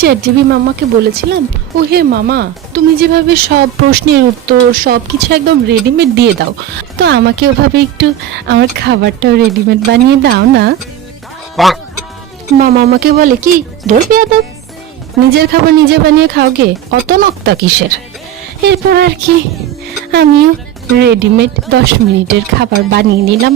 চ্যাটজিপি মামাকে বলেছিলাম, ও হে মামা, তুমি যেভাবে সব প্রশ্নের উত্তর সব কিছু একদম রেডিমেড দিয়ে দাও, তো আমাকে ওভাবে একটু আমার খাবারটাও রেডিমেড বানিয়ে দাও না। মামা আমাকে বলে কি, ধর বেয়াদব, নিজের খাবার নিজে বানিয়ে খাও গে, অত নক্তা কিসের। এরপর আর কি আমিও রেডিমেড 10 মিনিটের খাবার বানিয়ে নিলাম।